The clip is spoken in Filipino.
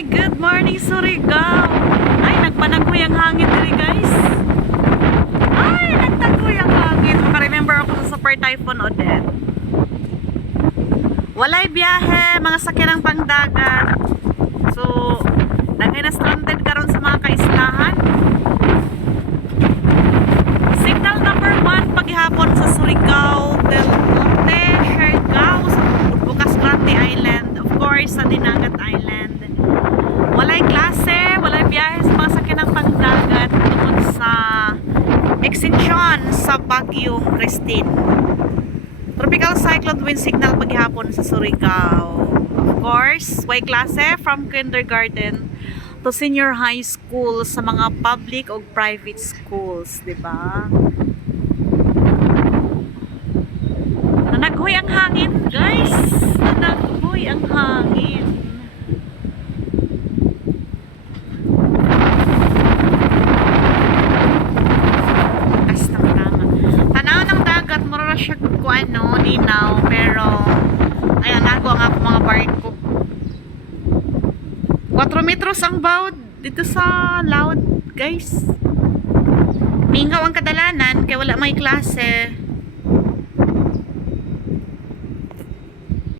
Hi, good morning Surigao. Ay, nagpanaghoy ang hangin diri guys. Ay, nagtaghoy ang hangin. Maka-remember ako sa Super Typhoon Odette. Walay biyahe, mga sakyanang pangdagat. So, dagay na stranded karon sa mga kaislahan. Signal number 1 paghihapon sa Surigao del Norte, Siargao, sa Bukas Grande Island, of course sa Dinagat Island. Walay klase, walay biyahe sa mga sakyanang pangdagat tungkol sa extinction sa Baguio Christine. Tropical cyclone wind signal paghihapon sa Surigao. Of course, way klase from kindergarten to senior high school sa mga public o private schools, di ba? Nanaghoy ang hangin, guys! Nanaghoy ang hangin. Taas ng tama. Tanaw ng mura siya ko ano, linaw, pero ayan, nago ang ako mga barko. 4 metros ang bawd dito sa Loud, guys. Mingaw ang kadalanan, kaya wala may klase.